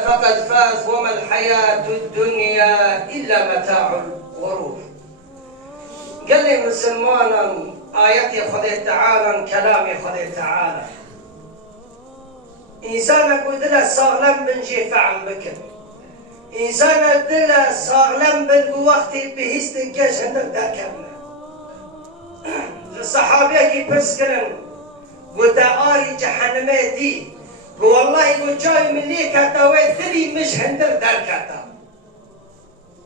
فقد فاز وما الحياة الدنيا إلا متاع الغرور. قال لي مسلمانا آيات خدا تعالى كلام خدا تعالى إنسان قدر ساغلم بنجي فعل بكن إنسان دل ساغلم بن وقت بهست كش هندك ذكرنا الصحابة كي بسكرن ودعاري جهنم دي والله جاي من ليك توي دلي مش هندر دركتا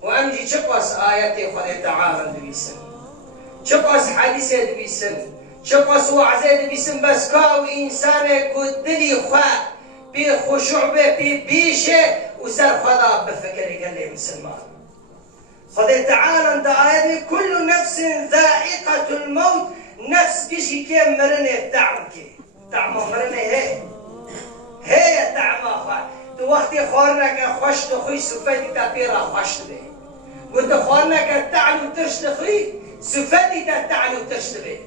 وامجي شقص آياتي خدا تعالى دبيسن شقص حديثة دبيسن شقص وعزة دبيسن بس كاو إنسان قدلي خوا بخشوع بيشه وسر خدا بفكر قال لي مسلمان خدا تعالى دا آياتي كل نفس ذائقة الموت نفس كشي كي مرنه تعم مرنه هي تعم آخر تو وقتی خورنك خوش تخوي سفدي تبيرا خوش به قلت خورنك تعلو تشتخي سفدي تعلو تشتبه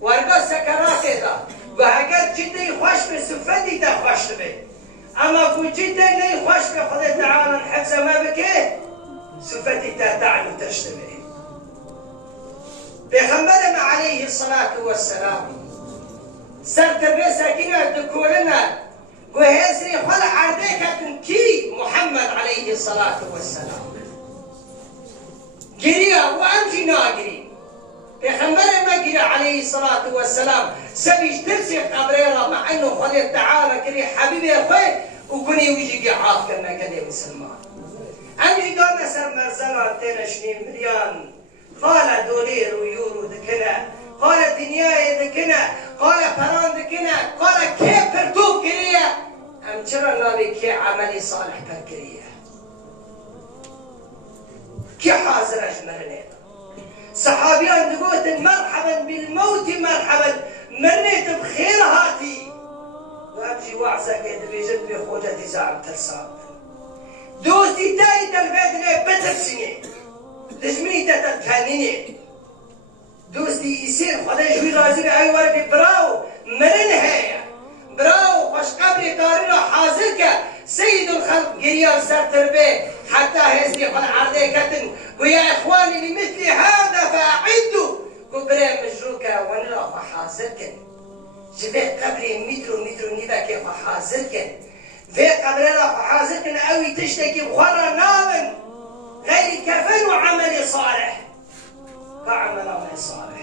ورقا سكرات دا وهكذا جدي خوش به سفدي خوش به اما كو جدي ني خوش به خدا تعالى حفظ ما بكي سفدي تعلو تشتبه پیغمبرنا عليه الصلاة والسلام سرتبه ساكنة دكولنا وهزري خلع عرديك كي محمد عليه الصلاة والسلام قريا وأمشي ناقري پیغمبر ما قريا عليه الصلاة والسلام سبيش ترسي قبريرا مع انه خليل تعالى كري حبيبي اخوي وكني ويجي قعاف كنا كده مسلمان أمشي دون سر مرزلان تنشني مليان قال دولير ويورو دكنا قال دنياي دكنا قال فران دكنا قال كيف پرتوب كريا ام چرا نابي كي عملي صالح پر كريا كي حاضر اجمرني صحابيان دقوت مرحبا بالموت مرحبا منيت بخير هاتي وامشي وعزة كيد بيجن بخوجتي زعم ترسام دوستي تاي تلفادني بترسيني لجمني تتكانيني دوستي يصير خدا جوي رازي بأي ورد براو مرن هيا براو خوش قبري قارنا حاضر سيد الخلق قريال سرتربي حتى هزني خل عرضي كتن ويا إخواني لمثل هذا فأعدوا قبري مجروكا ونلا فحاضر شبه قبري مترو نيبا كيف حاضر في قبري لا فحاضر أوي تشتكي بخرى نامن غير كفن وعمل صالح فعمل عمل صالح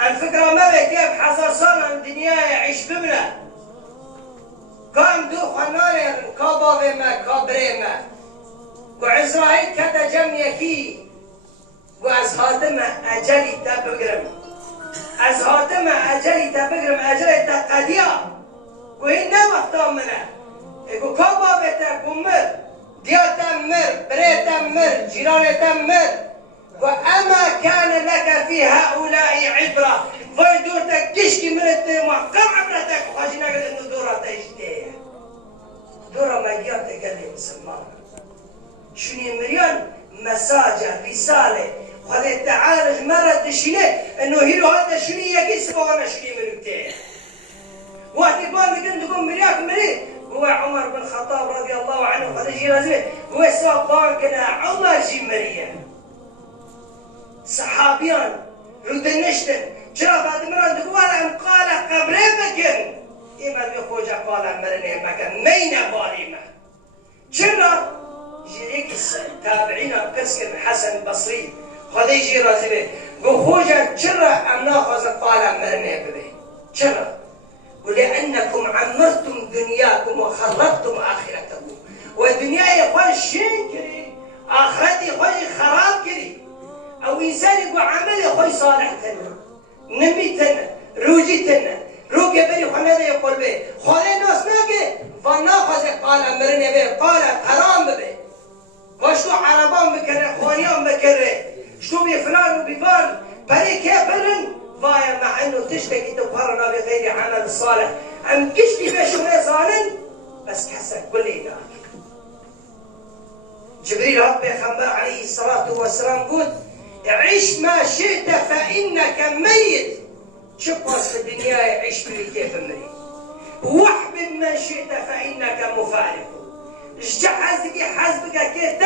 الفكرة ما كيف حصل صار الدنيا يعيش بمنا كان دو خنانر كابا ما كابريما وعزرائيل كتا جميكي وأزهاتم أجلي تبقرم أزهاتم أجلي تبقرم أجلي تقديا وهنا وقتا منا يقول كابا بتقمر ديا تمر بري تمر جيران تمر وأما كان لك في هؤلاء عبرة فيدورتك كشكي من الدماء كم عبرتك وخاجينا قد انه دورة تجديه دورة ما يجيبتك قال لي مسلمان شنو مريان مساجة رسالة وهذا تعالج مرة تشينه انه هيرو هذا شنو يجي سبوانا شنو من بتاعه وقت يبان قلت لكم مرياك مريد هو عمر بن الخطاب رضي الله عنه وهذا جي رزمه هو سوى بانكنا عمر جي مريم صحابيان رودنشتن چرا بعد مران دقوالهم قال قبره بكن إما بخوجة قال مرنه مكن مين باريمه چرا جيريك تابعين قسكن حسن بصري خده يجي رازبه بخوجة چرا امنا خوزة قال مرنه ببه چرا ولأنكم عمرتم دنياكم وخربتم آخرتكم والدنيا خوش شين كري آخرتي خوش خراب كري أو إنسان يقول عمل خوي صالح تنا نمي تنا روجي تنا روكي بري خنادا يقول به خالي ناس ناقي فناخذ قال أمرنا به قال حرام به وشتو عربان بكره خوانيان بكره شتو بفلان وبفلان بري كيفرن فايا مع انه تشتكي تظهرنا بغير عمل صالح عم كشتي بشغل صالح بس كسر كل إيداك جبريل رب خبر عليه الصلاة والسلام قلت عيش ما شئت فإنك ميت شقص في الدنيا يعيش بلي كيف مريض واحبب من شئت فإنك مفارق شجع حزقي حزبك كي